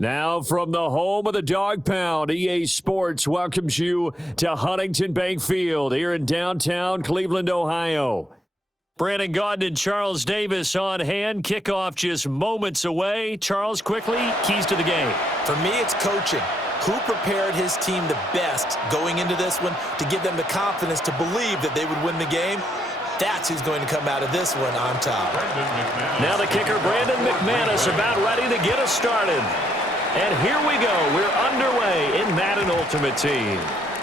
Now from the home of the Dog Pound, EA Sports welcomes you to Huntington Bank Field here in downtown Cleveland, Ohio. Brandon Gaudin and Charles Davis on hand. Kickoff just moments away. Charles, quickly, keys to the game. For me, it's coaching. Who prepared his team the best going into this one to give them the confidence to believe that they would win the game? That's who's going to come out of this one on top. Now the kicker, Brandon McManus, about ready to get us started. And here we go. We're underway in Madden Ultimate Team.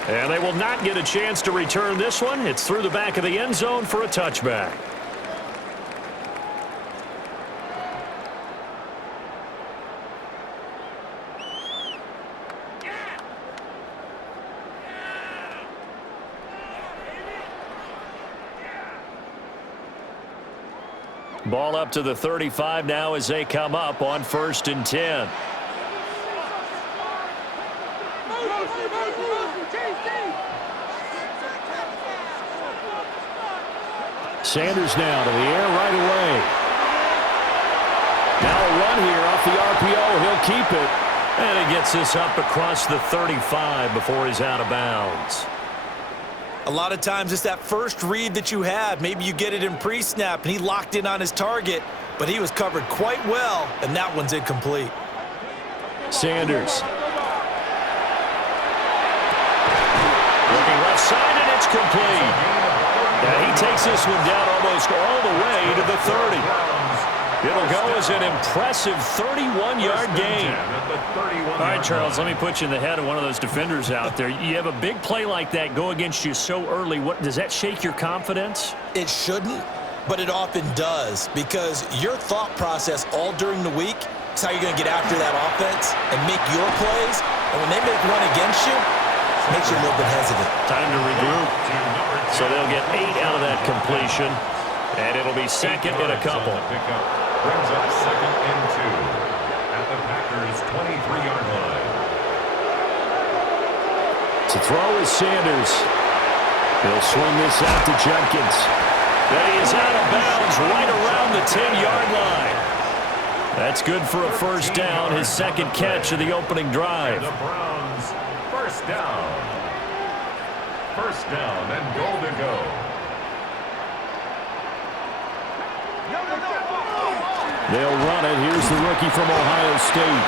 And they will not get a chance to return this one. It's through the back of the end zone for a touchback. Ball up to the 35 now as they come up on 1st and 10. Sanders now to the air right away. Now a run here off the RPO. He'll keep it. And he gets this up across the 35 before he's out of bounds. A lot of times it's that first read that you have. Maybe you get it in pre-snap and he locked in on his target, but he was covered quite well, and that one's incomplete. Sanders. Looking left side, and it's complete. And he takes this one down almost all the way to the 30. It'll go as an impressive 31-yard gain. All right, Charles, let me put you in the head of one of those defenders out there. You have a big play like that go against you so early. What does that shake your confidence? It shouldn't, but it often does, because your thought process all during the week is how you're going to get after that offense and make your plays. And when they make one against you, it makes you a little bit hesitant. Time to regroup. So they'll get 8 out of that completion, and it'll be second and a couple. Brings up 2nd and 2 at the Packers' 23-yard line. To throw is Sanders. He'll swing this out to Jenkins. Then he is out of bounds right around the 10-yard line. That's good for a first down, his second catch of the opening drive. The Browns, first down. First down and goal to go. They'll run it. Here's the rookie from Ohio State.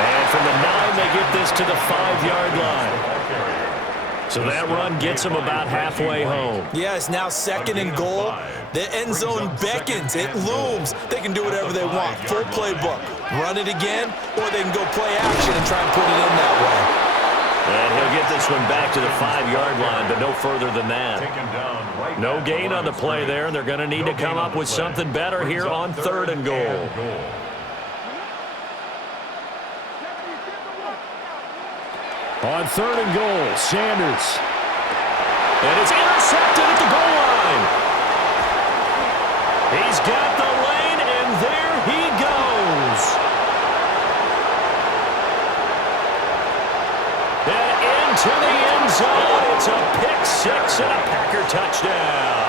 And from the 9, they get this to the 5-yard line. So that run gets them about halfway home. Yeah, it's now 2nd and goal. The end zone beckons. It looms. They can do whatever they want. Full playbook. Run it again, or they can go play action and try and put it in that way. And he'll get this one back to the 5-yard line, but no further than that. No gain on the play there, and they're going to need to come up with something better here on 3rd and goal. On 3rd and goal, Sanders. And it's intercepted at the goal line. He's got the lane, and there he goes. And into the end zone. It's a pick-6 and a Packer touchdown.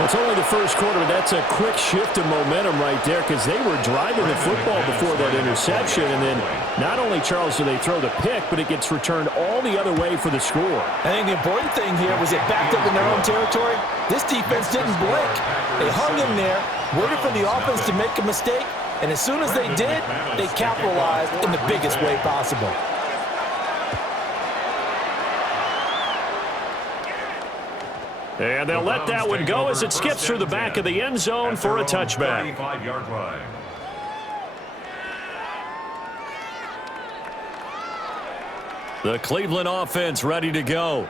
It's only the first quarter, but that's a quick shift of momentum right there, because they were driving the football before that interception. And then not only, Charles, do they throw the pick, but it gets returned all the other way for the score. I think the important thing here was it backed up in their own territory. This defense didn't blink. They hung in there, waited for the offense to make a mistake, and as soon as they did, they capitalized in the biggest way possible. And they'll let that one go as it skips through the back of the end zone for a touchback. The Cleveland offense ready to go.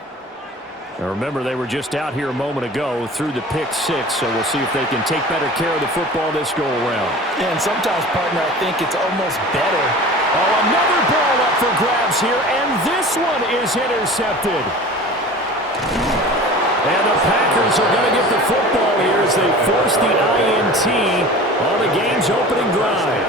Now remember, they were just out here a moment ago through the pick-6, so we'll see if they can take better care of the football this go-around. Yeah, and sometimes, partner, I think it's almost better. Oh, another ball up for grabs here, and this one is intercepted. And the Packers are going to get the football here as they force the INT on the game's opening drive.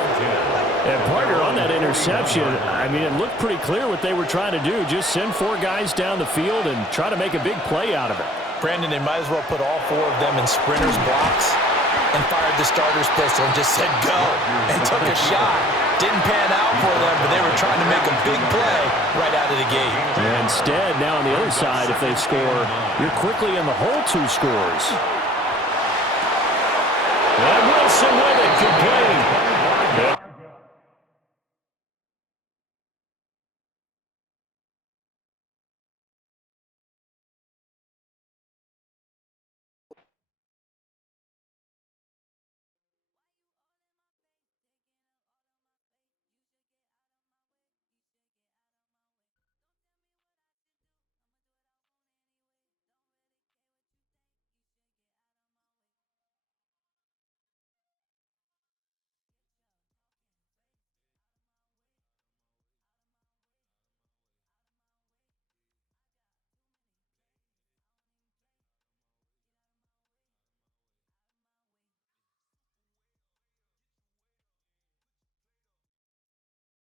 And partner, on that interception, I mean, it looked pretty clear what they were trying to do. Just send 4 guys down the field and try to make a big play out of it. Brandon, they might as well put all 4 of them in sprinters blocks and fired the starter's pistol and just said go and took a shot. Didn't pan out for them, but they were trying to make a big play right out of the gate. Instead, now on the other side, if they score, you're quickly in the hole 2 scores. And Wilson with it, complete.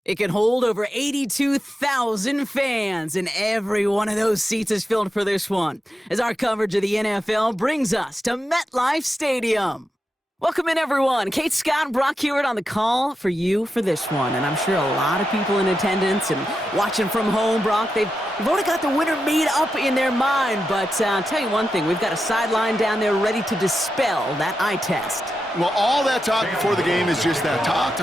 It can hold over 82,000 fans, and every one of those seats is filled for this one, as our coverage of the NFL brings us to MetLife Stadium. Welcome in, everyone. Kate, Scott, and Brock Hewitt on the call for you for this one, and I'm sure a lot of people in attendance and watching from home, Brock, they've already got the winner made up in their mind, but I'll tell you one thing, we've got a sideline down there ready to dispel that eye test. Well, all that talk before the game is just that talk.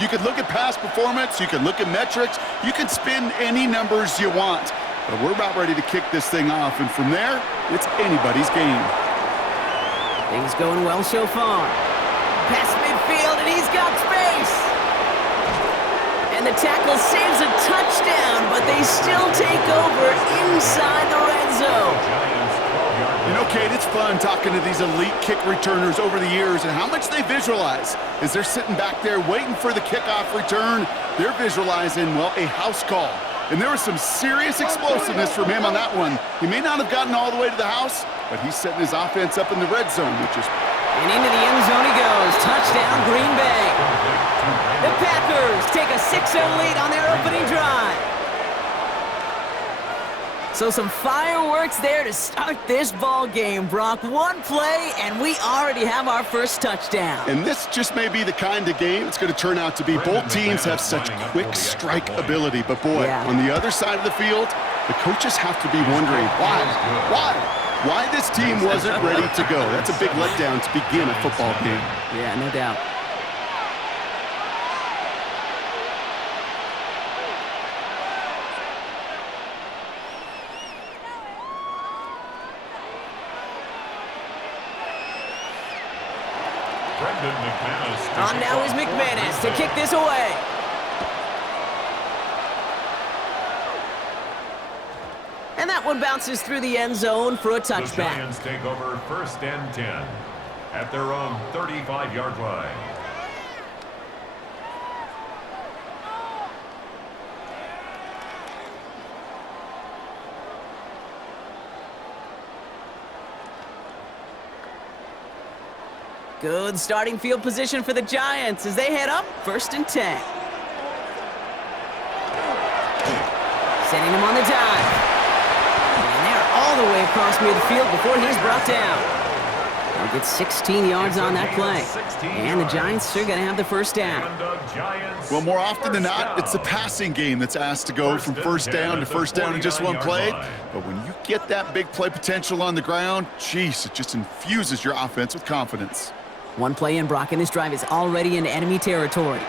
You can look at past performance, you can look at metrics, you can spin any numbers you want. But we're about ready to kick this thing off, and from there, it's anybody's game. Things going well so far. Past midfield, and he's got space. And the tackle saves a touchdown, but they still take over inside the red zone. You know, Kate, it's fun talking to these elite kick returners over the years and how much they visualize. As they're sitting back there waiting for the kickoff return, they're visualizing, well, a house call. And there was some serious explosiveness from him on that one. He may not have gotten all the way to the house, but he's setting his offense up in the red zone, which is... And into the end zone he goes. Touchdown, Green Bay. The Packers take a 6-0 lead on their opening drive. So some fireworks there to start this ball game, Brock. One play, and we already have our first touchdown. And this just may be the kind of game it's going to turn out to be. Both teams have such quick strike ability, but boy, on the other side of the field, the coaches have to be wondering why this team wasn't ready to go. That's a big letdown to begin a football game. Yeah, no doubt. On now is McManus to kick this away. And that one bounces through the end zone for a touchback. The Giants take over 1st and 10 at their own 35-yard line. Good starting field position for the Giants as they head up 1st and 10. Sending him on the dive. And they're all the way across midfield before he's brought down. They'll get 16 yards on that play. And the Giants are going to have the first down. Well, more often than not, it's the passing game that's asked to go from first down to first down in just one play. But when you get that big play potential on the ground, geez, it just infuses your offense with confidence. One play in, Brock, and this drive is already into enemy territory.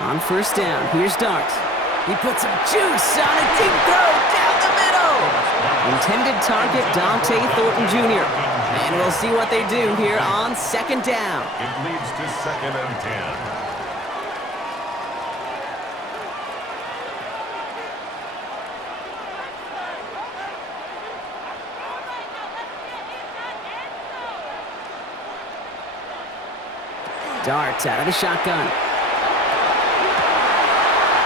On first down, here's Dart. He puts some juice on a deep throw down the middle. Intended target, Dante Thornton Jr. And we'll see what they do here on 2nd down. It leads to 2nd and 10. Dart out of the shotgun.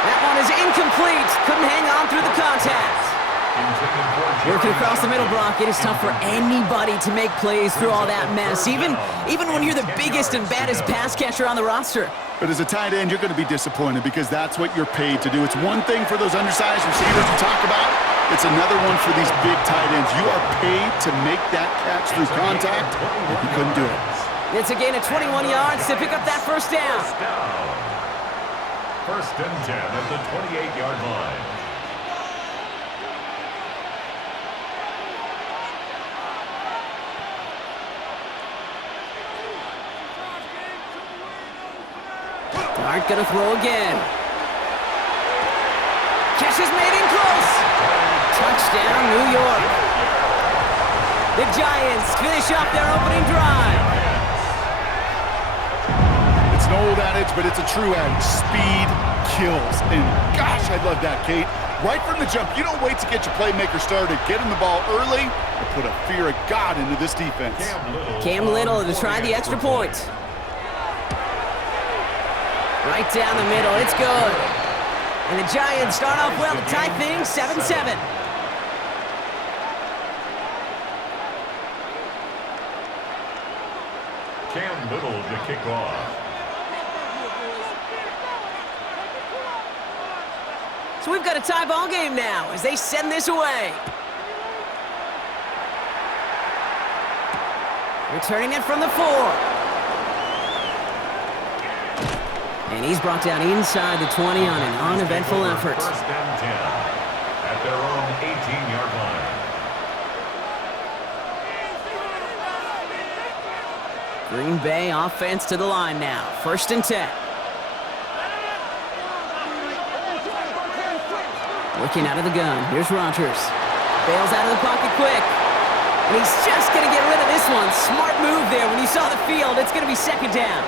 That one is incomplete. Couldn't hang on through the contact. Intended for Working across the middle, Brock, it is tough for anybody to make plays through all that mess, even when you're the biggest and baddest pass catcher on the roster. But as a tight end, you're going to be disappointed because that's what you're paid to do. It's one thing for those undersized receivers you talk about. It's another one for these big tight ends. You are paid to make that catch through contact, and you couldn't do it. It's a gain of 21 yards to pick up that first down. First and 10 at the 28-yard line. Dart gonna throw again. Catch is made in close. Touchdown, New York. The Giants finish off their opening drive. It's an old adage, but it's a true adage. Speed kills. And gosh, I love that, Kate. Right from the jump, you don't wait to get your playmaker started. Get him the ball early and put a fear of God into this defense. Cam Little to try the extra point. Right down the middle, it's good. And the Giants start off well to tie things 7-7. Cam Little to kick off. So we've got a tie ball game now as they send this away. Returning it from the 4. And he's brought down inside the 20 on an uneventful effort. First and 10 at their own 18-yard line. Green Bay offense to the line now. First and 10. Working out of the gun. Here's Rodgers. Bails out of the pocket quick. And he's just going to get rid of this one. Smart move there. When you saw the field, it's going to be second down.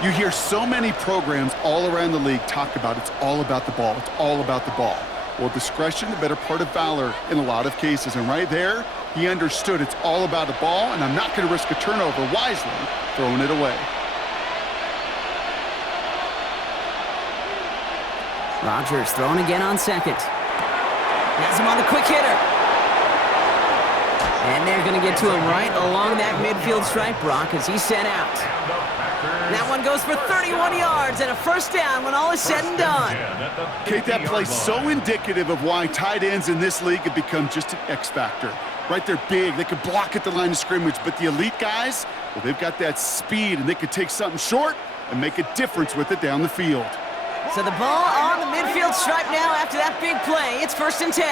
You hear so many programs all around the league talk about it's all about the ball. It's all about the ball. Well, discretion, the better part of valor in a lot of cases. And right there, he understood it's all about the ball, and I'm not going to risk a turnover wisely, throwing it away. Rodgers throwing again on second. Has him on the quick hitter. And they're going to get to him right along that midfield stripe, Brock, as he's sent out. That one goes for 31 yards and a first down when all is said and done. Kate, that play's so indicative of why tight ends in this league have become just an X factor. Right, they're big, they could block at the line of scrimmage, but the elite guys, well, they've got that speed, and they could take something short and make a difference with it down the field. So the ball on the midfield stripe now after that big play. It's first and 10.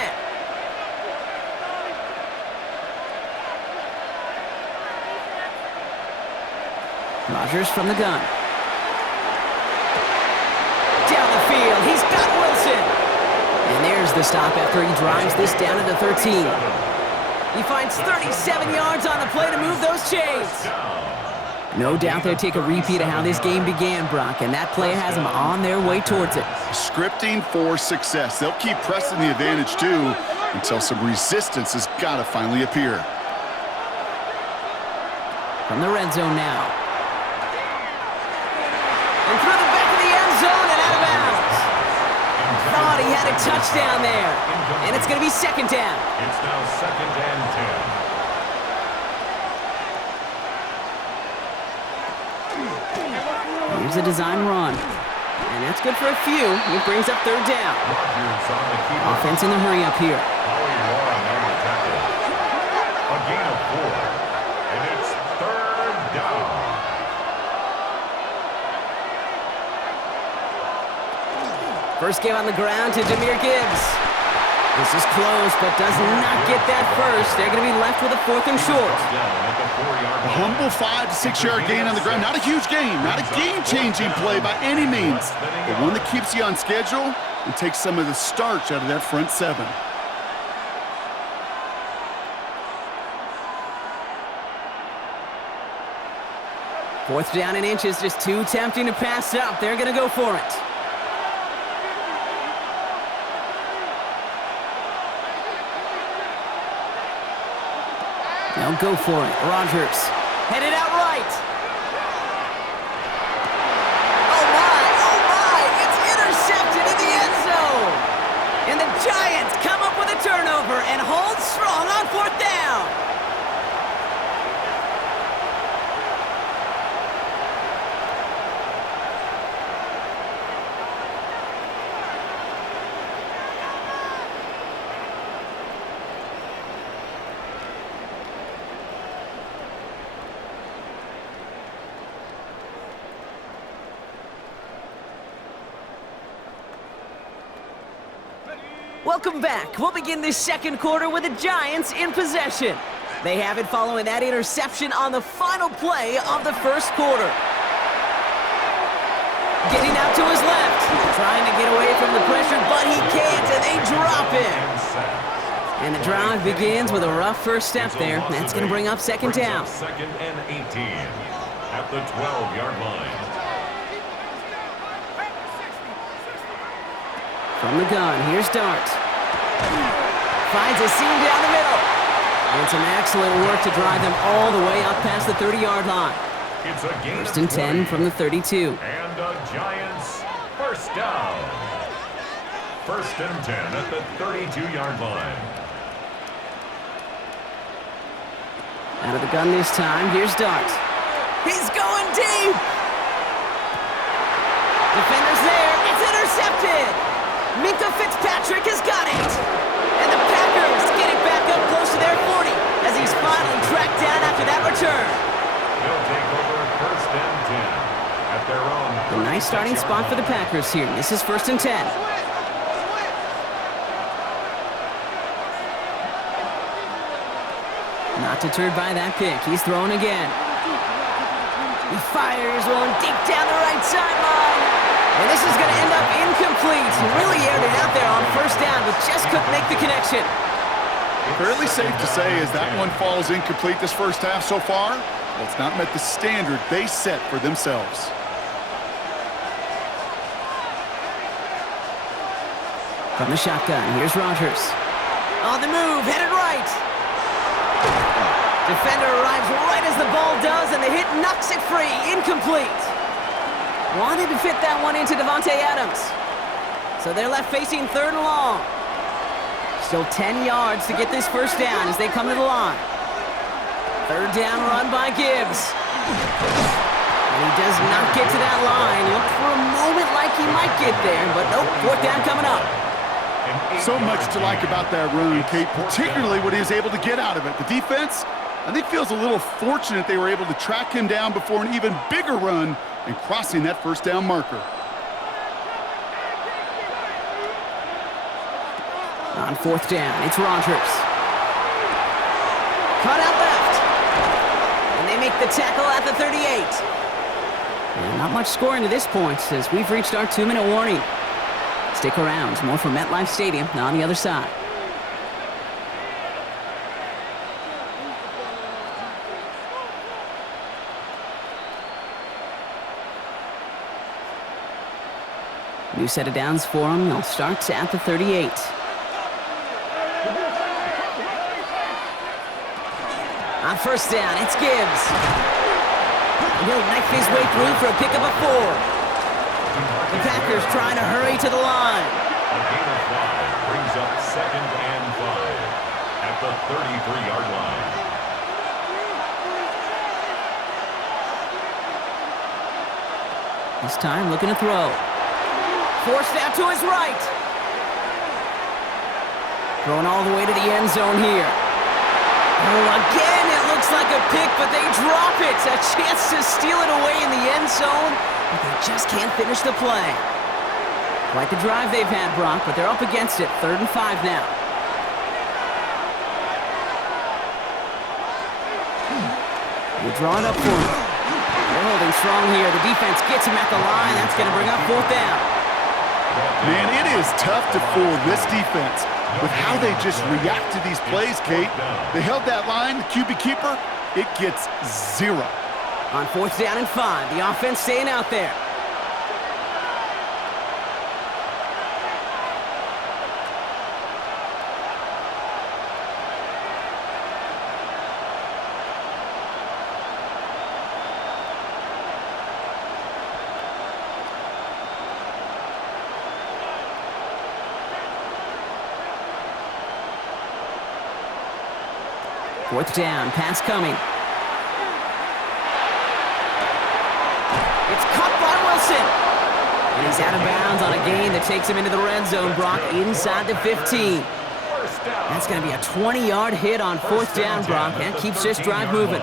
Rodgers from the gun. Down the field, he's got Wilson. And there's the stop after he drives this down to the 13. He finds 37 yards on the play to move those chains. No doubt they'll take a repeat of how this game began, Brock, and that play has them on their way towards it. Scripting for success. They'll keep pressing the advantage, too, until some resistance has got to finally appear. From the red zone now. And through the back of the end zone and out of bounds. Thought he had a touchdown there. And it's going to be second down. It's now second and 10. Here's a design run. And that's good for a few. It brings up third down. Offense in the hurry up here. A gain of 4. And it's third down. First game on the ground to Jahmyr Gibbs. This is close, but does not get that first. They're going to be left with a 4th and short. A humble 5 to 6 yard gain on the ground. Not a huge gain, not a game-changing play by any means, but one that keeps you on schedule and takes some of the starch out of that front 7. Fourth down and inches, just too tempting to pass up. They're going to go for it. They'll go for it. Rodgers headed out right. Oh my, it's intercepted in the end zone. And the Giants come up with a turnover and hold Welcome back. We'll begin this second quarter with the Giants in possession. They have it following that interception on the final play of the first quarter. Getting out to his left, trying to get away from the pressure, but he can't, and they drop him. And the drive begins with a rough first step there. That's going to bring up second down. Second and 18 at the 12-yard line. From the gun, here's Dart. Finds a seam down the middle. And some excellent work to drive them all the way up past the 30-yard line. It's a gain First and 10 from the 32. And the Giants first down. First and 10 at the 32-yard line. Out of the gun this time, here's Dart. He's going deep! Defender's there, it's intercepted! Minka Fitzpatrick has got it! And the Packers get it back up close to their 40 as he's finally tracked down after that return. They'll take over first and 10 at their own. A nice starting spot for the Packers here. This is first and 10. Not deterred by that pick. He's throwing again. He fires one deep down the right sideline. And this is going to end up incomplete. He really aired it out there on first down, but just couldn't make the connection. Fairly safe to say as that one falls incomplete this first half so far, well, it's not met the standard they set for themselves. From the shotgun, here's Rodgers. On the move, headed right. Defender arrives right as the ball does, and the hit knocks it free. Incomplete. Wanted to fit that one into Davante Adams. So they're left facing third and long. Still 10 yards to get this first down as they come to the line. Third down run by Gibbs. And he does not get to that line. Looked for a moment like he might get there, but nope, fourth down coming up. So much to like about that run, Kate, particularly what he was able to get out of it. The defense, I think, feels a little fortunate they were able to track him down before an even bigger run and crossing that first down marker. On fourth down, it's Rodgers. Cut out left. And they make the tackle at the 38. And not much scoring to this point as we've reached our 2-minute warning. Stick around. More from MetLife Stadium on the other side. New set of downs for them. They'll start at the 38. On first down, it's Gibbs. He'll knife his way through for a pickup of 4. The Packers trying to hurry to the line. A gain of 5 brings up second and 5 at the 33-yard line. This time looking to throw. Forced out to his right. Throwing all the way to the end zone here. Oh, again, it looks like a pick, but they drop it. A chance to steal it away in the end zone, but they just can't finish the play. Quite the drive they've had, Brock, but they're up against it. 3rd and 5 now. They draw it up for him. They're holding strong here. The defense gets him at the line. That's going to bring up 4th down. Man, it is tough to fool this defense with how they just react to these plays, Kate. They held that line, the QB keeper, it gets 0. On 4th down and 5, the offense staying out there. Fourth down, pass coming. It's caught by Wilson. And he's out of bounds on a gain that takes him into the red zone, Brock, inside the 15. That's going to be a 20-yard hit on 4th down, Brock. That keeps this drive moving.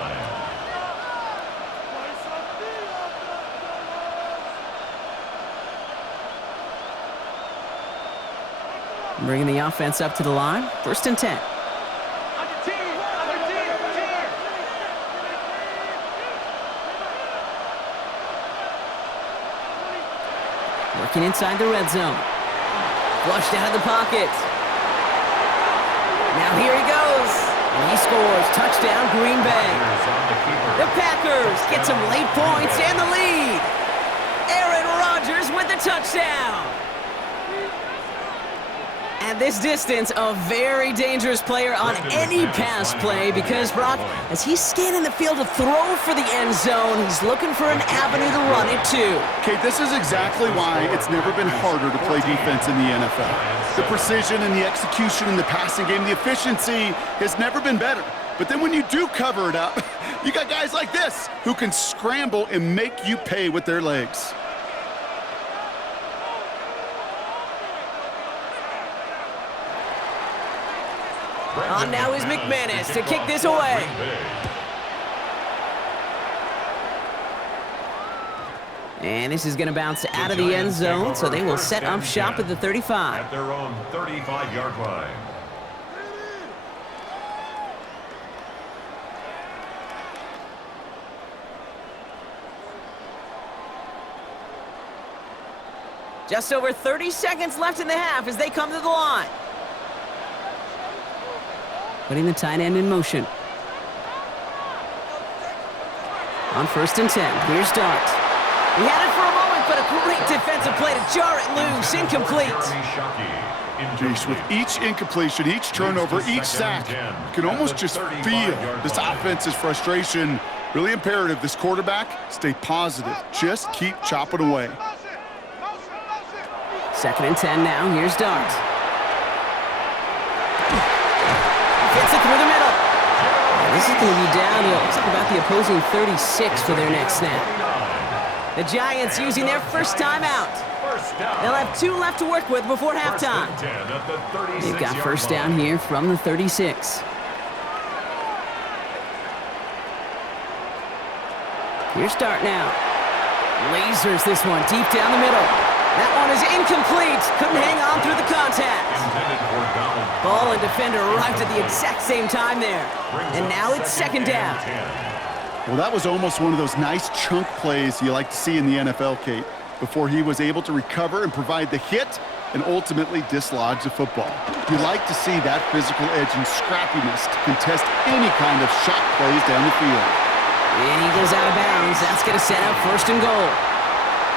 Bringing the offense up to the line. 1st and 10. Working inside the red zone. Flushed out of the pocket. Now here he goes. And he scores. Touchdown, Green Bay. The Packers get some late points and the lead. Aaron Rodgers with the touchdown. At this distance, a very dangerous player on any pass play because, Brock, as he's scanning the field to throw for the end zone, he's looking for an avenue to run it to. Okay, this is exactly why it's never been harder to play defense in the NFL. The precision and the execution in the passing game, the efficiency has never been better. But then when you do cover it up, you got guys like this who can scramble and make you pay with their legs. On now is McManus to kick this away. And this is going to bounce out of the end zone, so they will set up shop at the 35. At their own 35-yard line. Just over 30 seconds left in the half as they come to the line. Putting the tight end in motion. On 1st and 10, here's Dart. He had it for a moment, but a great defensive play to jar it loose. Incomplete. Jeez, with each incompletion, each turnover, each sack, you can almost just feel this offense's frustration. Really imperative, this quarterback, stay positive. Just keep chopping away. 2nd and 10 now, here's Dart. Gets it through the middle. And this is going to be down to about the opposing 36 for their next snap. The Giants using their first timeout. They'll have 2 left to work with before halftime. They've got first down here from the 36. Here's Dart now. Lasers this one deep down the middle. That one is incomplete. Couldn't hang on through the contact. Ball and defender arrived at the exact same time there. And now it's 2nd down. Well, that was almost one of those nice chunk plays you like to see in the NFL, Kate, before he was able to recover and provide the hit and ultimately dislodge the football. You like to see that physical edge and scrappiness to contest any kind of shot plays down the field. And he goes out of bounds. That's going to set up 1st and goal.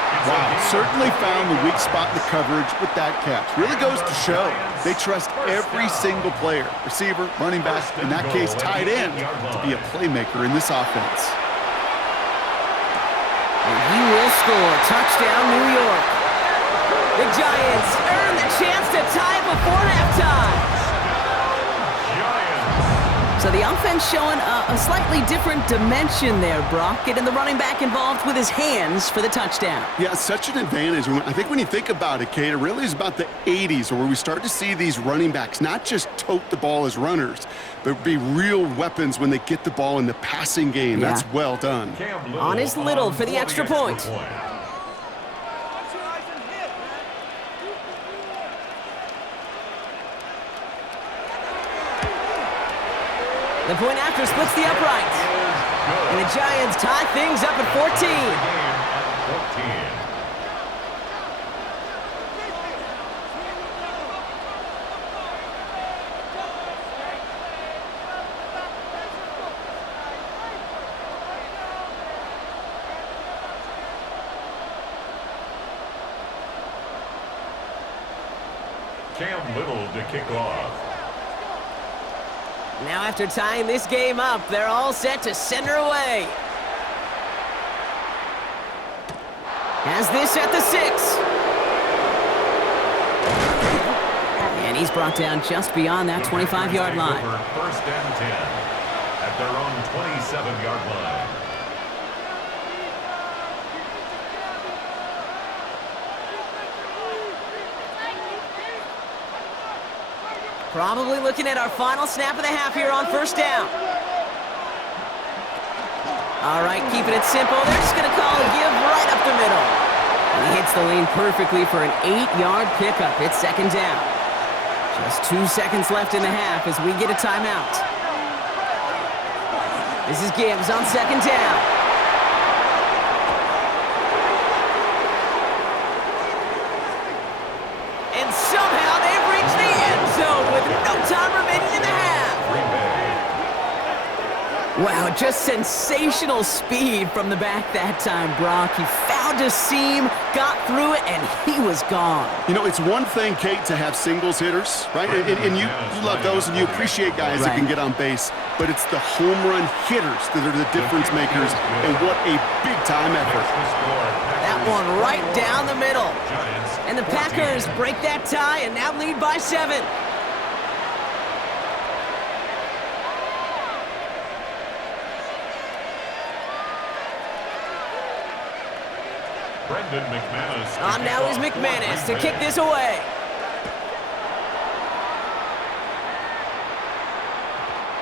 Wow, certainly found the weak spot in the coverage with that catch. Really goes to show they trust every single player, receiver, running back, in that case tight end, to be a playmaker in this offense. And he will score. Touchdown, New York. The Giants earn the chance to tie before halftime. So the offense showing a slightly different dimension there, Brock. Getting the running back involved with his hands for the touchdown. Yeah, such an advantage. I think when you think about it, Kate, it really is about the 80s where we start to see these running backs not just tote the ball as runners, but be real weapons when they get the ball in the passing game. Yeah. That's well done. On his Little for the extra point. The point after splits the uprights. And the Giants tie things up at 14. Cam Little to kick off. Now after tying this game up, they're all set to send her away. Has this at the 6. And he's brought down just beyond that 25-yard line. 1st and 10 at their own 27-yard line. Probably looking at our final snap of the half here on 1st down. All right, keeping it simple. They're just going to call a give right up the middle. And he hits the lane perfectly for an 8-yard pickup. It's 2nd down. Just 2 seconds left in the half as we get a timeout. This is Gibbs on second down. And somehow they've reached the end zone with no time remaining in the half. Wow, just sensational speed from the back that time, Brock. He found a seam, got through it, and he was gone. You know, it's one thing, Kate, to have singles hitters, right? And you love those, and you appreciate guys that can get on base. But it's the home run hitters that are the difference makers, and what a big-time effort. That one right down the middle. And the Packers break that tie and now lead by 7. On now is McManus to kick this away.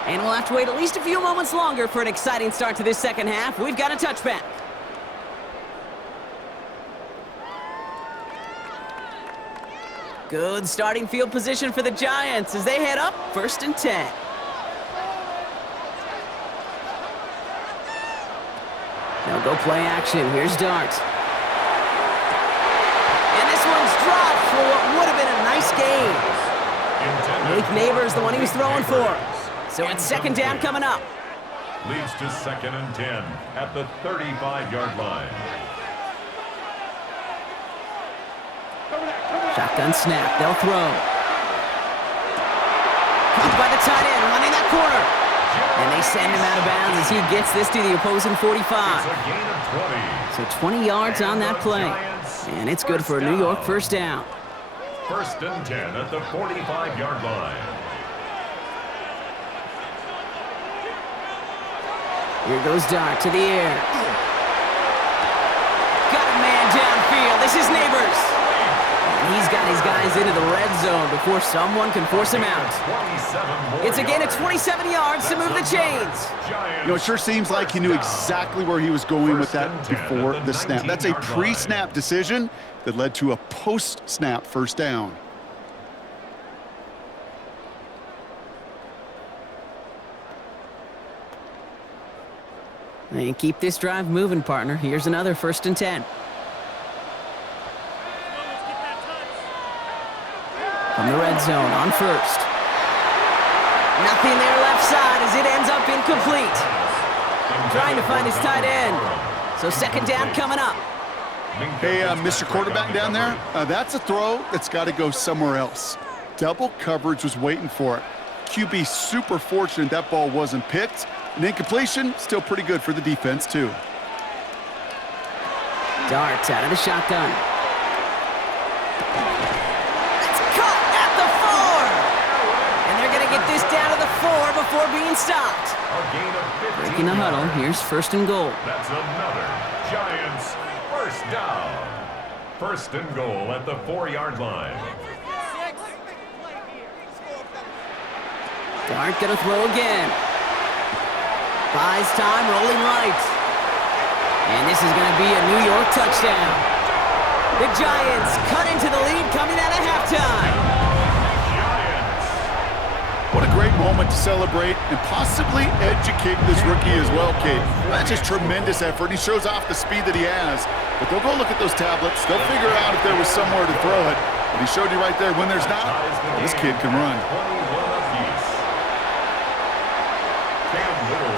And we'll have to wait at least a few moments longer for an exciting start to this second half. We've got a touchback. Good starting field position for the Giants as they head up 1st and 10. Now go play action. Here's Dart. And this one's dropped for what would have been a nice game. Malik Neighbors, the one he was throwing for. So it's second down coming up. Leads to 2nd and 10 at the 35-yard line. Shotgun snap. They'll throw. Caught by the tight end, running that corner. And they send him out of bounds as he gets this to the opposing 45. So 20 yards on that play. And it's good for a New York first down. 1st and 10 at the 45-yard line. Here goes Dart to the air. Got a man downfield. This is Neighbors. And he's got his guys into the red zone before someone can force him out. It's a gain of 27 yards to move the chains. You know, it sure seems like he knew exactly where he was going with that before the snap. That's a pre-snap decision that led to a post-snap first down. And keep this drive moving, partner. Here's another 1st and 10. From the red zone on 1st. Nothing there left side as it ends up incomplete. Trying to find his tight end. So second down coming up. Hey, Mr. Quarterback down there, that's a throw that's got to go somewhere else. Double coverage was waiting for it. QB super fortunate that ball wasn't picked. And incompletion, still pretty good for the defense, too. Darts out of the shotgun. It's caught at the 4. And they're going to get this down to the 4 before being stopped. Breaking the huddle. Here's 1st and goal. That's another Giants first down. 1st and goal at the 4-yard line. Dart going to throw again. Buys time, rolling right. And this is going to be a New York touchdown. The Giants cut into the lead coming out of halftime. What a great moment to celebrate and possibly educate this rookie as well, Kate. That's just tremendous effort. He shows off the speed that he has. But they'll go look at those tablets. They'll figure out if there was somewhere to throw it. But he showed you right there when there's not, this kid can run.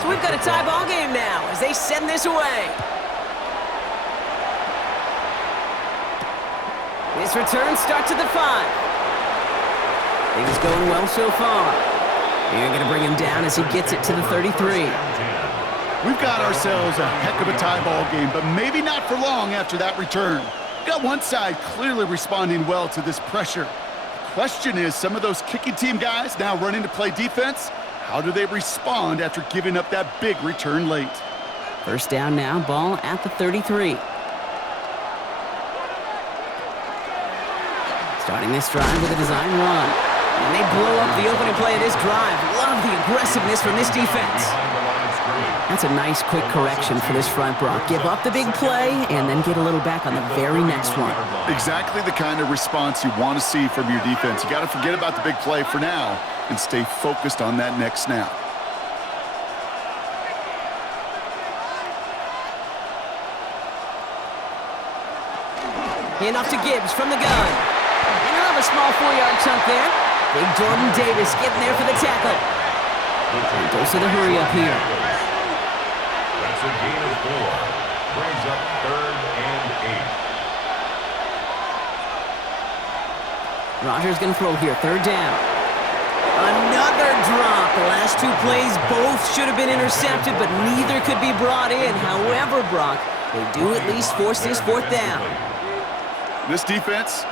So we've got a tie ball game now as they send this away. This return starts at the 5. Things going well so far. They're going to bring him down as he gets it to the 33. We've got ourselves a heck of a tie ball game, but maybe not for long after that return. We've got one side clearly responding well to this pressure. The question is, some of those kicking team guys now running to play defense, how do they respond after giving up that big return late? First down now, ball at the 33. Starting this drive with a design run. And they blow up the opening play of this drive. Love the aggressiveness from this defense. That's a nice quick correction for this front, Brock. Give up the big play and then get a little back on the very next one. Exactly the kind of response you want to see from your defense. You got to forget about the big play for now and stay focused on that next snap. Hand off to Gibbs from the gun. And he'll have a small 4-yard chunk there. Big Jordan Davis getting there for the tackle. And goes to the hurry up here. That's a gain of 4. Brings up 3rd and 8. Rodgers going to throw here. 3rd down. Another drop. The last 2 plays both should have been intercepted, but neither could be brought in. However, Brock, they do at least force this 4th down. This defense,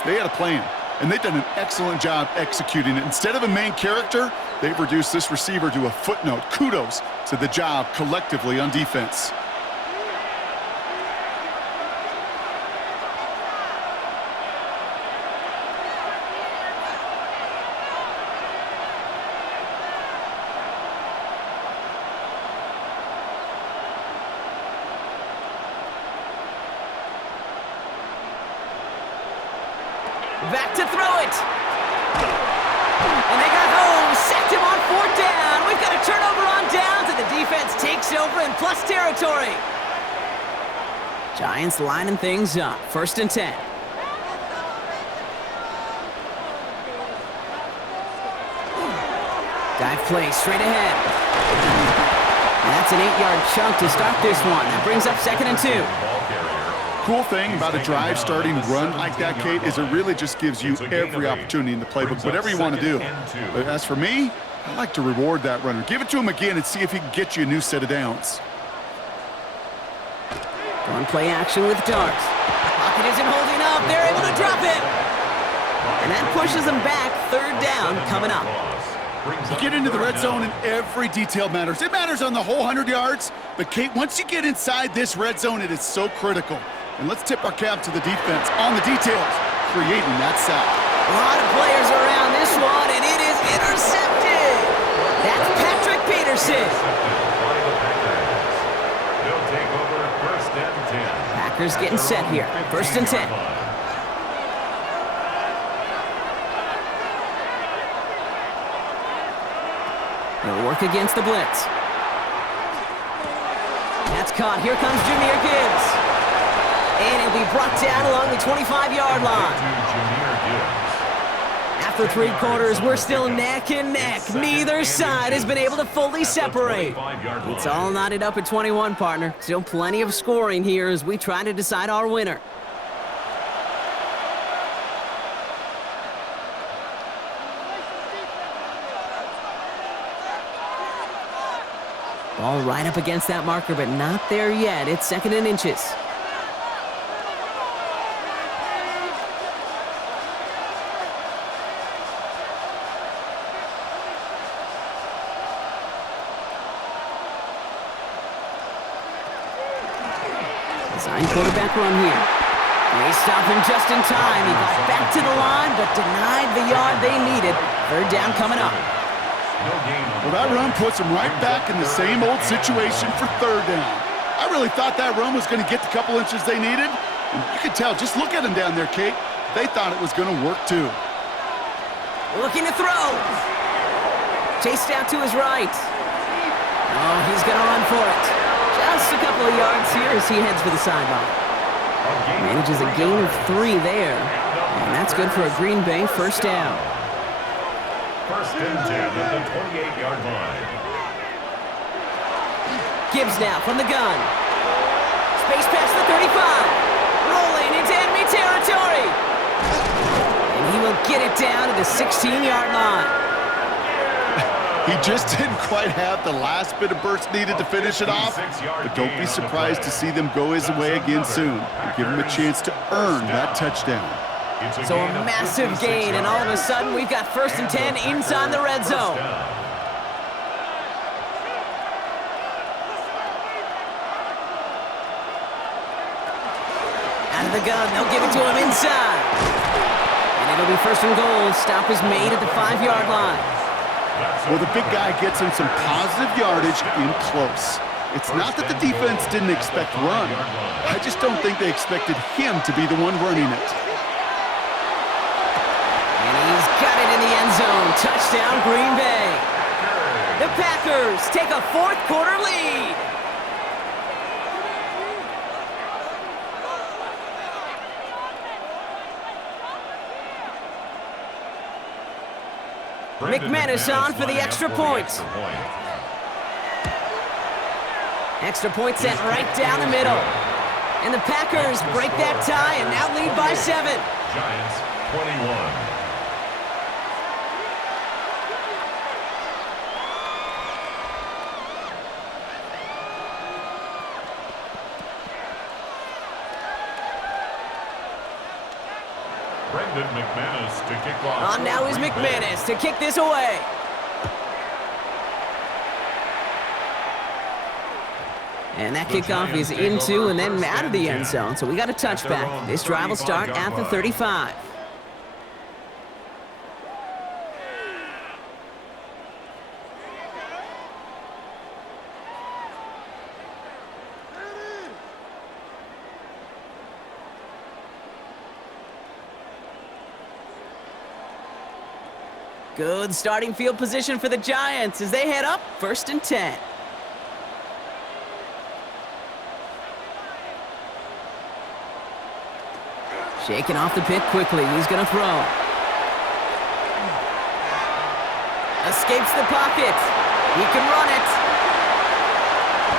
they had a plan, and they've done an excellent job executing it. Instead of a main character, they've reduced this receiver to a footnote. Kudos to the job collectively on defense. Back to throw it. And they got home. Sacked him on 4th down. We've got a turnover on downs, and the defense takes over in plus territory. Giants lining things up. 1st and 10. Dive play straight ahead. And that's an 8-yard chunk to start this one. That brings up 2nd and 2. Cool thing about a drive starting run like that, Kate, is it really just gives you every opportunity in the playbook, whatever you want to do. But as for me, I like to reward that runner. Give it to him again and see if he can get you a new set of downs. On play action with Darts. Pocket isn't holding up. They're able to drop it. And that pushes them back. 3rd down coming up. You get into the red zone and every detail matters. It matters on the whole 100 yards. But, Kate, once you get inside this red zone, it is so critical. And let's tip our cap to the defense on the details, creating that sack. A lot of players around this one, and it is intercepted. That's Patrick Peterson. They'll take over 1st and 10. Packers getting set here. 1st and 10. They'll work against the blitz. That's caught. Here comes Jahmyr Gibbs. And it'll be brought down along the 25-yard line. After 3 quarters, we're still neck and neck. Neither side has been able to fully separate. It's all knotted up at 21, partner. Still plenty of scoring here as we try to decide our winner. Ball right up against that marker, but not there yet. It's 2nd and inches. Design quarterback run here. They stop him just in time. He got back to the line, but denied the yard they needed. 3rd down coming up. Well, that run puts them right back in the same old situation for 3rd down. I really thought that run was going to get the couple inches they needed. And you could tell, just look at them down there, Kate. They thought it was going to work too. Looking to throw. Chased out to his right. Oh, he's going to run for it. Just a couple of yards here as he heads for the sideline. Manages a gain of 3 there. And that's good for a Green Bay 1st down. 1st and 10 at the 28-yard line. Gibbs now from the gun. Space past the 35. Rolling into enemy territory. And he will get it down to the 16-yard line. He just didn't quite have the last bit of burst needed to finish it off. But don't be surprised to see them go his way again soon and give him a chance to earn that touchdown. So a massive gain, and all of a sudden we've got 1st and 10 inside the red zone. Out of the gun, they'll give it to him inside. And it'll be 1st and goal. Stop is made at the 5-yard line. Well, the big guy gets him some positive yardage in close. It's not that the defense didn't expect run. I just don't think they expected him to be the one running it. And he's got it in the end zone. Touchdown, Green Bay. The Packers take a fourth quarter lead. McManus on for the extra point. Extra point sent right down the middle. And the Packers break that tie and now lead by 7. Giants 21. McManus to kick off. On now is McManus to kick this away. And that kickoff is into and then out of the end zone. So we got a touchback. This drive will start at the 35. Good starting field position for the Giants as they head up 1st and 10. Shaking off the pick quickly. He's going to throw. Escapes the pocket. He can run it.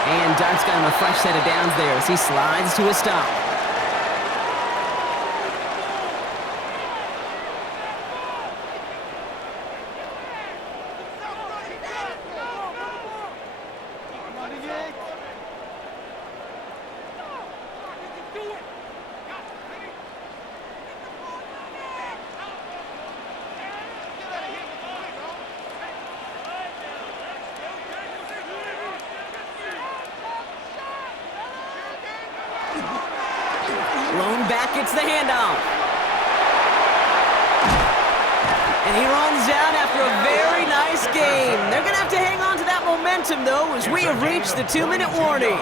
And Dart's got him a fresh set of downs there as he slides to a stop. Lone back gets the handoff. And he runs out after a very nice game. They're going to have to hang on to that momentum, though, as we have reached the 2-minute warning.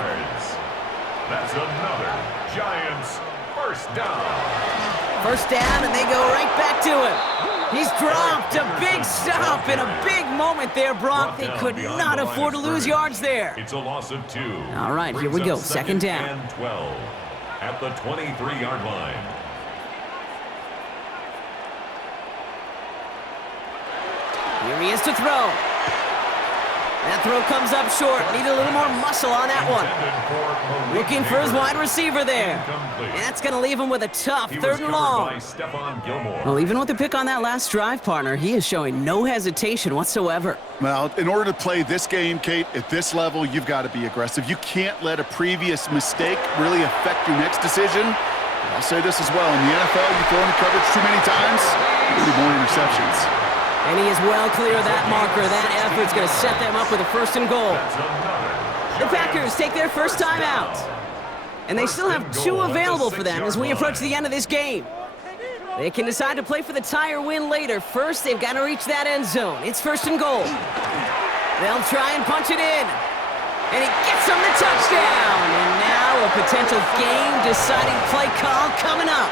That's another Giants first down. First down, and they go right back to him. He's dropped a big stop in a big moment there, Brock. They could not afford to lose yards there. It's a loss of 2. All right, here we go. Second down. And 12 at the 23-yard line. Here he is to throw. That throw comes up short. Need a little more muscle on that one. Looking for his wide receiver there. And that's going to leave him with a tough 3rd and long. Well, even with the pick on that last drive, partner, he is showing no hesitation whatsoever. Well, in order to play this game, Kate, at this level, you've got to be aggressive. You can't let a previous mistake really affect your next decision. I'll say this as well. In the NFL, you throw into coverage too many times, you'll be more interceptions. And he is well clear of that marker. That effort's going to set them up with a 1st and goal. The Packers take their first time out. And they still have 2 available for them as we approach the end of this game. They can decide to play for the tie or win later. First, they've got to reach that end zone. It's 1st and goal. They'll try and punch it in. And he gets them the touchdown. And now a potential game-deciding play call coming up.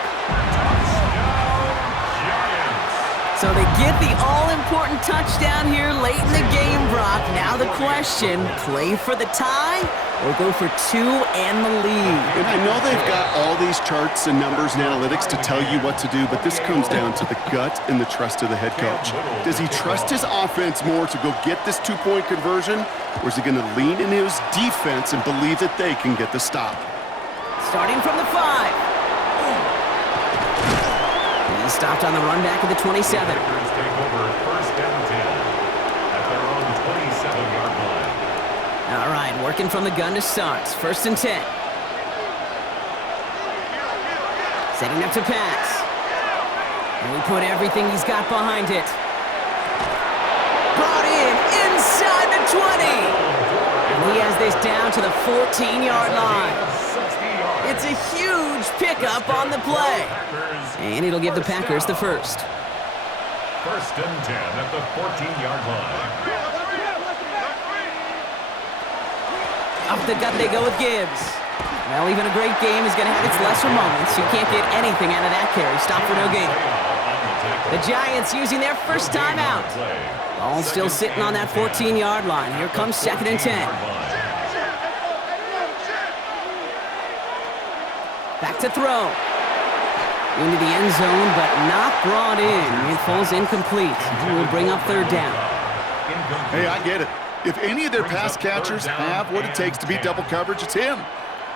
So they get the all-important touchdown here late in the game, Brock. Now the question, play for the tie or go for 2 and the lead? And I know they've got all these charts and numbers and analytics to tell you what to do, but this comes down to the gut and the trust of the head coach. Does he trust his offense more to go get this 2-point conversion, or is he going to lean into his defense and believe that they can get the stop? Starting from the 5. He stopped on the run back at the 27. Take over 1st and 10 at their own 27-yard line. All right, working from the gun to start. 1st and 10. Setting up to pass. And we put everything he's got behind it. Brought in inside the 20. And he has this down to the 14-yard line. It's a huge pickup on the play. And it'll give the Packers the first. 1st and 10 at the 14-yard line. Off the gut they go with Gibbs. Well, even a great game is going to have its lesser moments. You can't get anything out of that carry. Stop for no gain. The Giants using their first timeout. All still sitting on that 14-yard line. Here comes 2nd and 10. Back to throw. Into the end zone, but not brought in. It falls incomplete. We'll bring up 3rd down. Hey, I get it. If any of their pass catchers have what it takes to beat double coverage, it's him.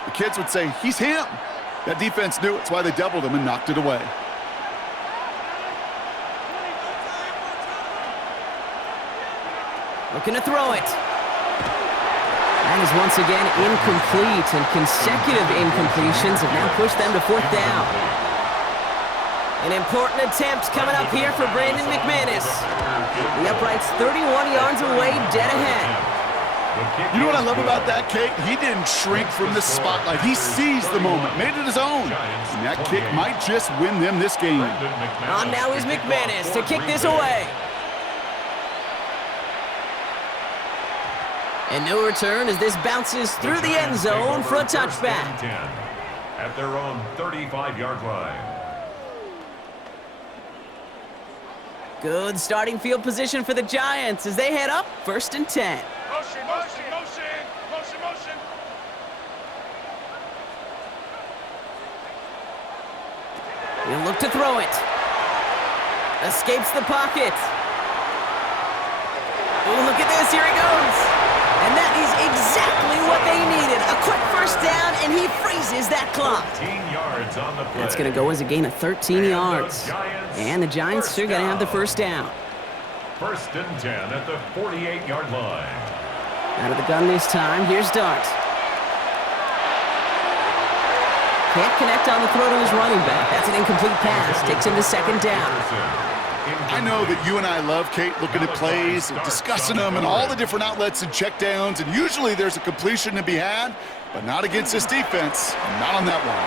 The kids would say, he's him. That defense knew it's why they doubled him and knocked it away. Looking to throw it. That is once again incomplete, and consecutive incompletions have now pushed them to 4th down. An important attempt coming up here for Brandon McManus. The upright's 31 yards away, dead ahead. You know what I love about that, Kate? He didn't shrink from the spotlight. He seized the moment, made it his own. And that kick might just win them this game. On now is McManus to kick this away. And no return as this bounces through the end zone for a touchback. At their own 35-yard line. Good starting field position for the Giants as they head up 1st and 10. Motion, motion, motion, motion, motion. He'll look to throw it. Escapes the pocket. Oh, look at this. Here he goes. And that is exactly what they needed. A quick 1st down, and he freezes that clock. 13 yards on the play. That's going to go as a gain of 13 yards. And the Giants are going to have the 1st down. 1st and 10 at the 48-yard line. Out of the gun this time. Here's Dart. Can't connect on the throw to his running back. That's an incomplete pass. Takes him to 2nd down. I know that you and I love, Kate, looking at plays and discussing them and all the different outlets and checkdowns, and usually there's a completion to be had, but not against this defense. Not on that one.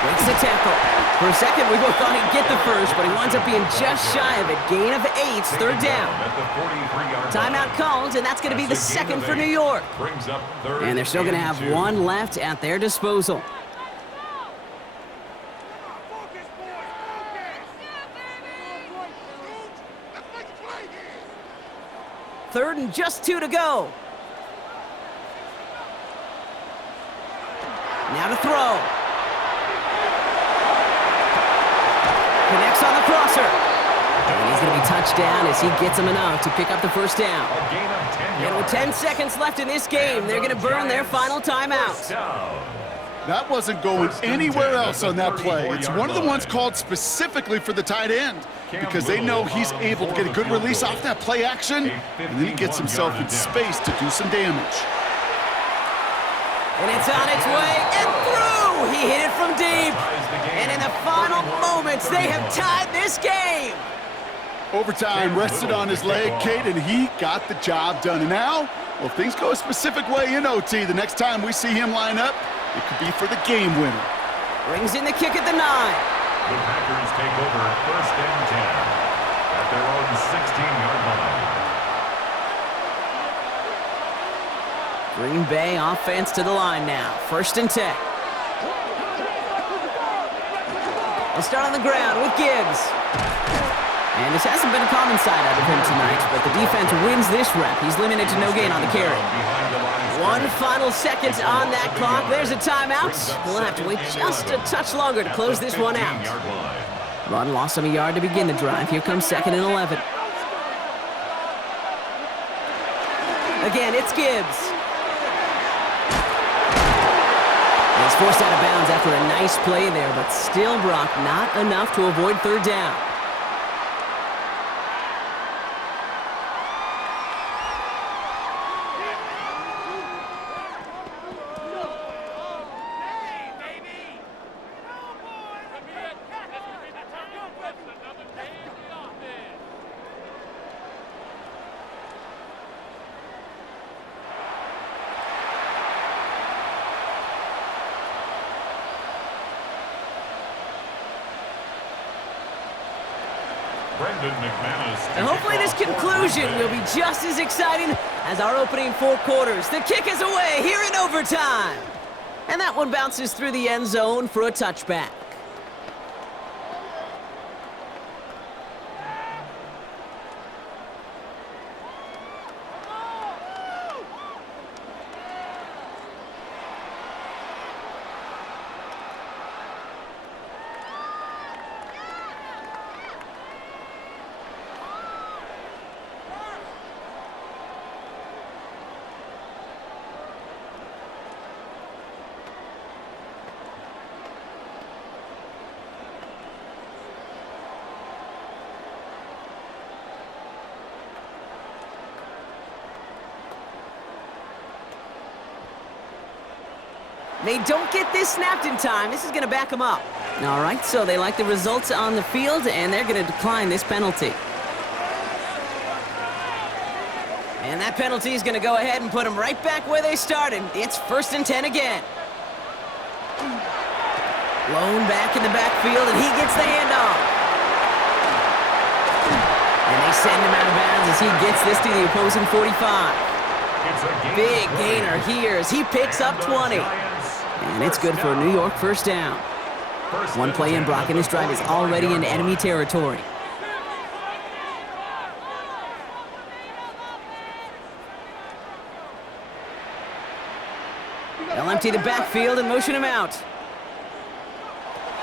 Breaks the tackle. For a second, we both thought he'd get the first, but he winds up being just shy of it. Gain of 8, 3rd down. Timeout called, and that's going to be the 2nd for New York. And they're still going to have 1 left at their disposal. Third and just 2 to go. Now to throw. Connects on the crosser. And he's going to be touched down as he gets him enough to pick up the 1st down. And with 10 seconds left in this game, they're going to burn their final timeout. That wasn't going anywhere else on that play. It's one of the ones called specifically for the tight end because they know he's able to get a good release off that play action, and then he gets himself in space to do some damage. And it's on its way and through! He hit it from deep. And in the final moments, they have tied this game. Overtime rested on his leg, Kate, and he got the job done. And now, well, if things go a specific way in OT, the next time we see him line up, it could be for the game winner. Brings in the kick at the 9. The Packers take over 1st and 10 at their own 16-yard line. Green Bay offense to the line now. 1st and 10. They'll start on the ground with Gibbs. And this hasn't been a common sight out of him tonight, but the defense wins this rep. He's limited to no gain on the carry. 1 final second on that clock. There's a timeout. We'll have to wait just a touch longer to close this one out. Run lost him a yard to begin the drive. Here comes 2nd and 11. Again, it's Gibbs. He's forced out of bounds after a nice play there, but still, Brock, not enough to avoid 3rd down. And hopefully this conclusion will be just as exciting as our opening 4 quarters. The kick is away here in overtime. And that one bounces through the end zone for a touchback. They don't get this snapped in time. This is going to back them up. All right, so they like the results on the field, and they're going to decline this penalty. And that penalty is going to go ahead and put them right back where they started. It's 1st and 10 again. Blown back in the backfield, and he gets the handoff. And they send him out of bounds as he gets this to the opposing 45. Big gainer here as he picks up 20. And it's good for a New York 1st down. One play in, Brock, and his drive is already in enemy territory. They'll empty the backfield and motion him out.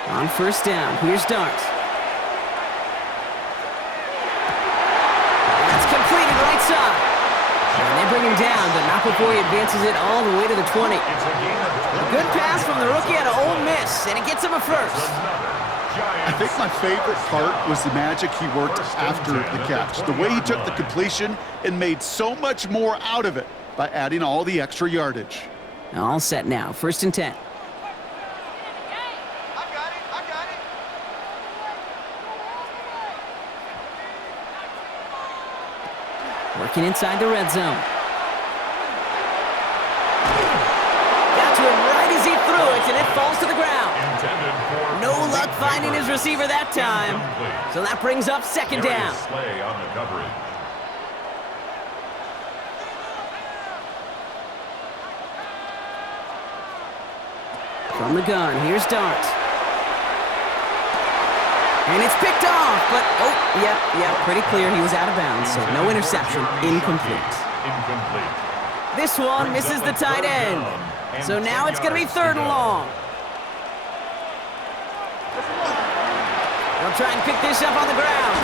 On 1st down, here's Dart. That's completed right side. And they bring him down, but not before he advances it all the way to the 20. A good pass from the rookie out of Ole Miss, and it gets him a 1st. I think my favorite part was the magic he worked after the catch. The way he took the completion and made so much more out of it by adding all the extra yardage. All set now, 1st and 10. Working inside the red zone. Got to him right as he threw it, and it falls to the ground. No luck finding his receiver that time. So that brings up 2nd down. From the gun, here's Dart. And it's picked off, but, pretty clear he was out of bounds, so no interception, incomplete. This one misses the tight end. So now it's going to be 3rd and long. They'll try and pick this up on the ground.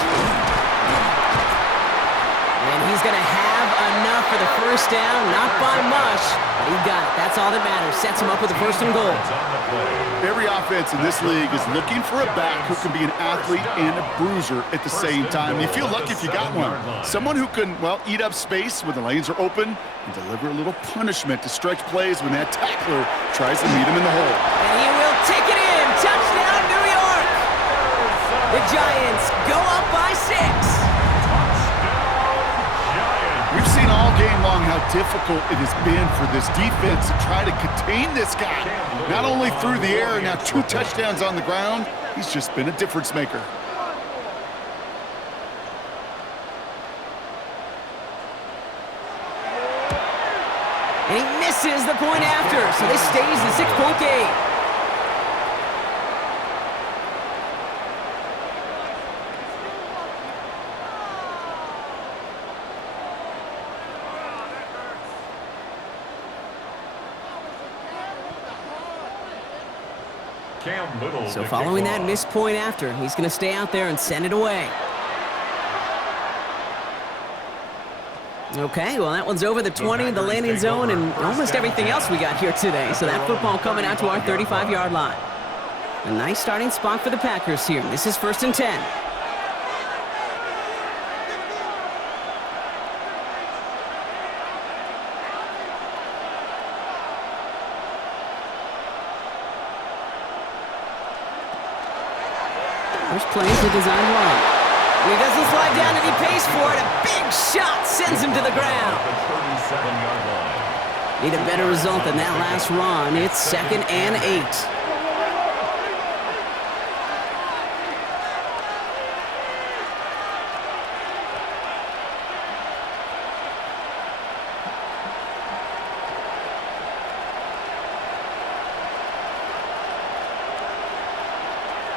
And he's going to have enough for the 1st down, not by much, but he got it. That's all that matters. Sets him up with a 1st and goal. Every offense in this league is looking for a back who can be an athlete and a bruiser at the same time. You feel lucky if you got one. Someone who can, eat up space when the lanes are open and deliver a little punishment to stretch plays when that tackler tries to meet him in the hole. And he will take it in. Touchdown, New York. The Giants go up by 6. We've seen all game long how difficult it has been for this defense to try to contain this guy. Not only through the air, now 2 touchdowns on the ground. He's just been a difference maker. And he misses the point after, so this stays the 6-point game. So following that missed point after, he's going to stay out there and send it away. Okay, well, that one's over the 20, the landing zone, and almost everything else we got here today. So that football coming out to our 35-yard line. A nice starting spot for the Packers here. This is 1st and 10. First play is a design run. He doesn't slide down and he pays for it. A big shot sends him to the ground. Need a better result than that last run. It's 2nd and 8.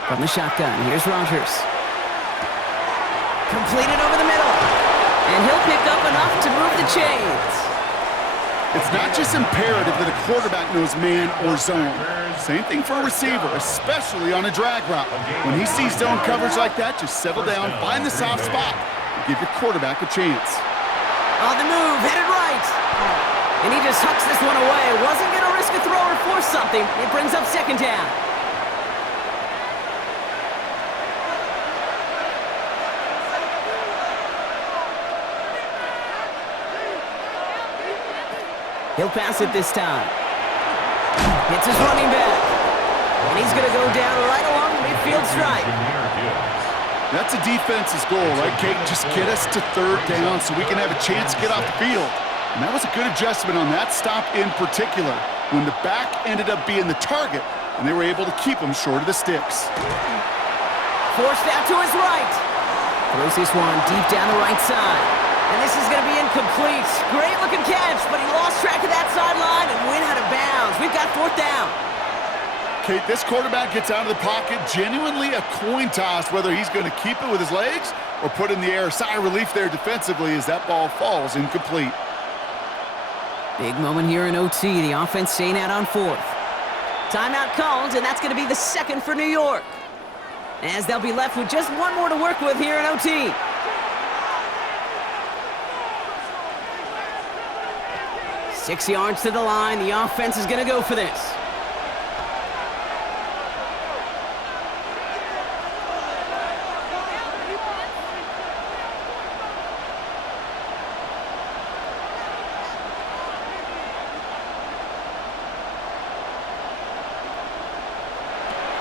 From the shotgun, here's Rodgers. Completed over the middle. And he'll pick up enough to move the chains. It's not just imperative that a quarterback knows man or zone. Same thing for a receiver, especially on a drag route. When he sees zone coverage like that, just settle down, find the soft spot, and give your quarterback a chance. On the move, headed right. And he just hucks this one away. Wasn't going to risk a throw or force something. It brings up second down. He'll pass it this time. Hits his running back. And he's going to go down right along the midfield stripe. That's a defense's goal, right, Kate? Just get us to third down so we can have a chance to get off the field. And that was a good adjustment on that stop in particular, when the back ended up being the target, and they were able to keep him short of the sticks. Forced out to his right. Throws this one deep down the right side. And this is going to be incomplete. Great-looking catch, but he lost track of that sideline and went out of bounds. We've got fourth down. Kate, this quarterback gets out of the pocket, genuinely a coin toss whether he's going to keep it with his legs or put in the air. Sigh of relief there defensively as that ball falls incomplete. Big moment here in OT. The offense staying out on fourth. Timeout called, and that's going to be the second for New York, as they'll be left with just one more to work with here in OT. Six yards to the line. The offense is going to go for this.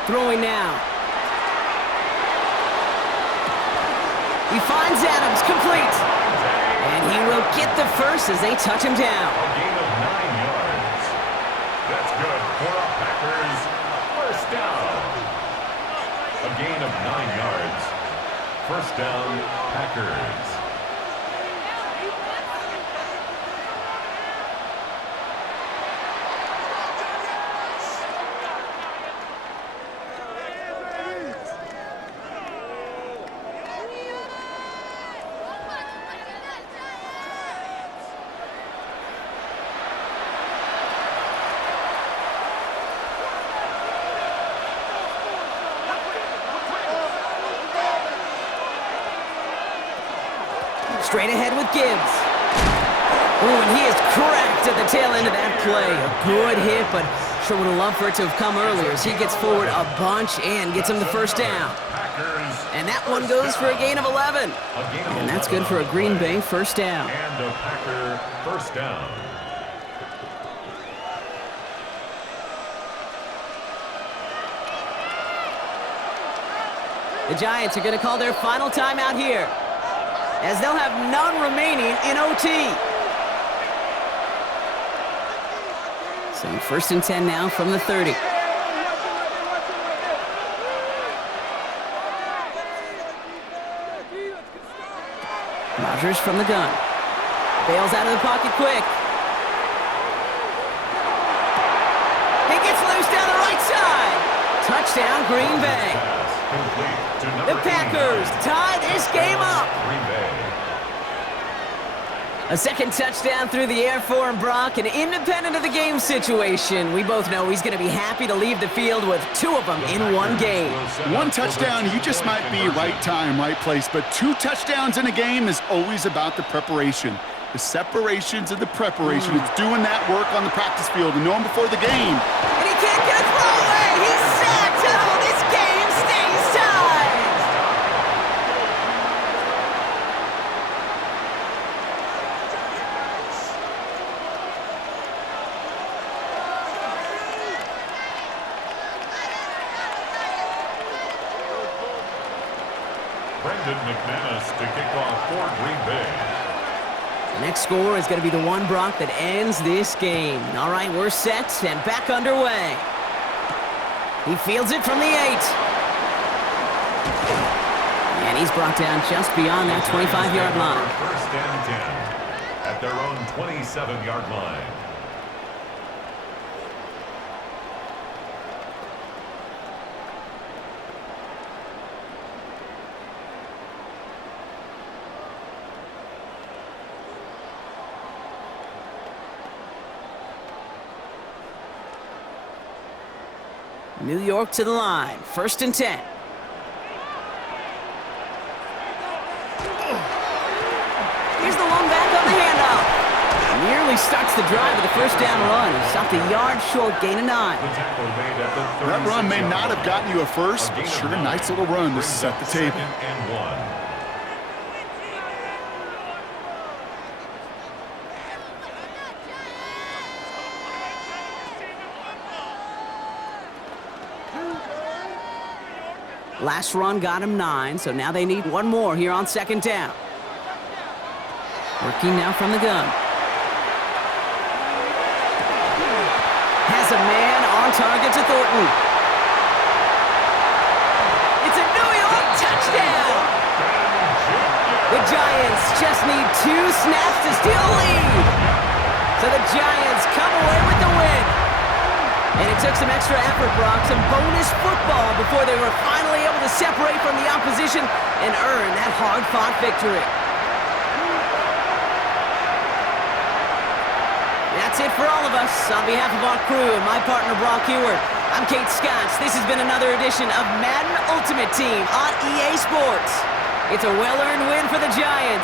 Throwing now. He finds Adams, complete. And he will get the first as they touch him down. A gain of 9 yards. That's good for a Packers first down. A gain of 9 yards. First down, Packers. Straight ahead with Gibbs. Oh, and he is cracked at the tail end of that play. A good hit, but sure would have loved for it to have come earlier as he gets forward a bunch and gets him the first down. And that one goes for a gain of 11. And that's good for a Green Bay first down. And a Packer first down. The Giants are going to call their final timeout here, as they'll have none remaining in OT. So first and 10 now from the 30. Rodgers from the gun. Bails out of the pocket quick. He gets loose down the right side. Touchdown, Green Bay. The Packers tie this game up. A second touchdown through the air for him, Brock, and independent of the game situation, we both know he's going to be happy to leave the field with two of them in one game. One touchdown, you just might be right time, right place, but two touchdowns in a game is always about the preparation. The separations and the preparation. It's doing that work on the practice field and knowing before the game. And he can't get a throw away. He's sacked. Oh, this game stays tied. Brendan McManus to kick off for Green Bay. The next score is going to be the one, Brock, that ends this game. All right, we're set and back underway. He fields it from the 8. And he's brought down just beyond that 25-yard line. First and 10 at their own 27-yard line. New York to the line. 1st and 10. Here's the one back on the handoff. Nearly starts the drive with the first down run. He stopped a yard short, gain of 9. That run may not have gotten you a first, but sure, nice little run to set the table. And 1. Last run got him 9, so now they need one more here on 2nd down. Working now from the gun. Has a man on target to Thornton. It's a New York touchdown! The Giants just need 2 snaps to steal a lead. So the Giants come away with the win. And it took some extra effort, Brock, some bonus football before they were finally able to separate from the opposition and earn that hard-fought victory. That's it for all of us. On behalf of our crew and my partner, Brock Heward, I'm Kate Scotts. This has been another edition of Madden Ultimate Team on EA Sports. It's a well-earned win for the Giants.